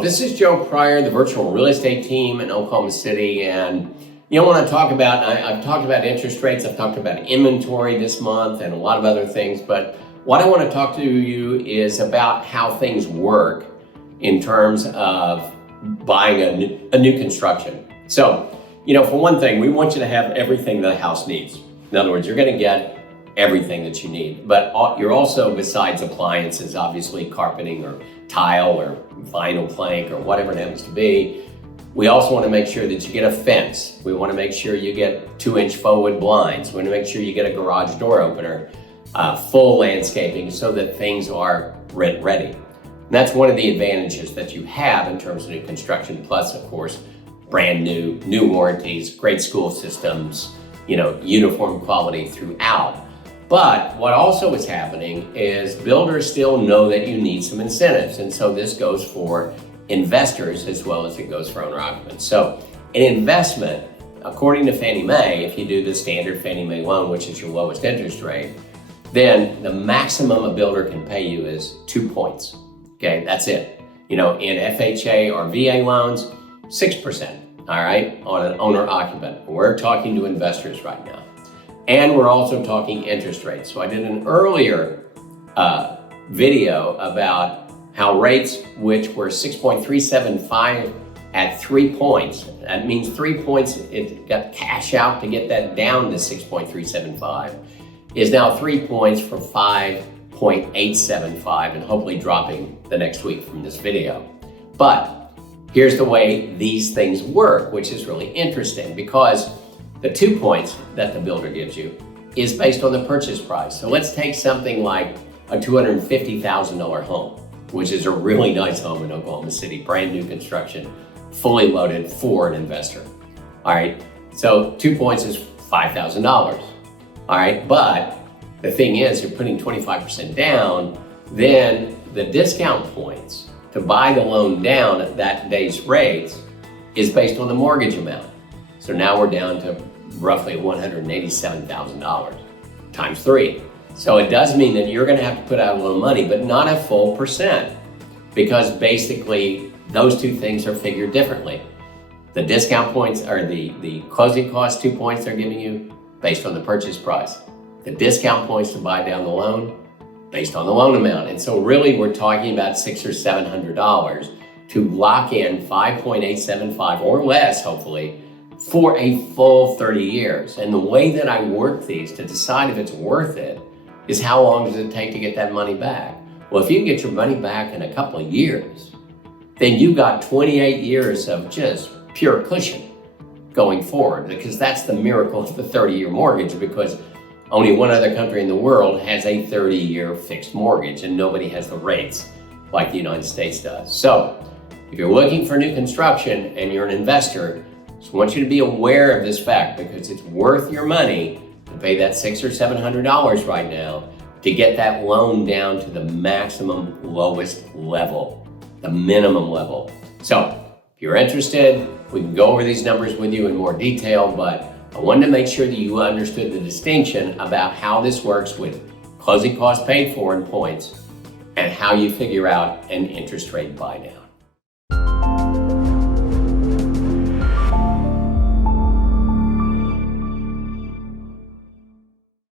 Well, this is Joe Pryor, the virtual real estate team in Oklahoma City. And I want to talk about, I've talked about interest rates, I've talked about inventory this month and a lot of other things. But what I want to talk to you is about how things work in terms of buying a new construction. So, for one thing, we want you to have everything the house needs. In other words, you're going to get everything that you need, but you're also, besides appliances, obviously carpeting or tile or vinyl plank or whatever it happens to be, we also want to make sure that you get a fence. We want to make sure you get 2-inch forward blinds. We want to make sure you get a garage door opener, full landscaping so that things are rent ready. And that's one of the advantages that you have in terms of new construction, plus of course, brand new warranties, great school systems, uniform quality throughout. But what also is happening is builders still know that you need some incentives. And so this goes for investors as well as it goes for owner occupants. So an investment, according to Fannie Mae, if you do the standard Fannie Mae loan, which is your lowest interest rate, then the maximum a builder can pay you is 2 points. Okay, that's it. In FHA or VA loans, 6%, all right, on an owner occupant. We're talking to investors right now. And we're also talking interest rates. So I did an earlier video about how rates, which were 6.375 at 3 points, that means 3 points, it got cash out to get that down to 6.375, is now 3 points for 5.875 and hopefully dropping the next week from this video. But here's the way these things work, which is really interesting because the 2 points that the builder gives you is based on the purchase price. So let's take something like a $250,000 home, which is a really nice home in Oklahoma City, brand new construction, fully loaded for an investor. All right, so 2 points is $5,000. All right, but the thing is, you're putting 25% down, then the discount points to buy the loan down at that day's rates is based on the mortgage amount. So now we're down to roughly $187,000 times 3. So it does mean that you're going to have to put out a little money, but not a full percent, because basically those two things are figured differently. The discount points are the closing cost 2 points they're giving you based on the purchase price. The discount points to buy down the loan based on the loan amount. And so really we're talking about $600 or $700 to lock in 5.875 or less, hopefully, for a full 30 years. And the way that I work these to decide if it's worth it is how long does it take to get that money back? Well, if you can get your money back in a couple of years, then you got 28 years of just pure cushion going forward, because that's the miracle of the 30-year mortgage, because only one other country in the world has a 30-year fixed mortgage, and nobody has the rates like the United States does. So if you're looking for new construction and you're an investor, I just want you to be aware of this fact, because it's worth your money to pay that $600 or $700 right now to get that loan down to the maximum lowest level, the minimum level. So if you're interested, we can go over these numbers with you in more detail, but I wanted to make sure that you understood the distinction about how this works with closing costs paid for in points and how you figure out an interest rate buy down.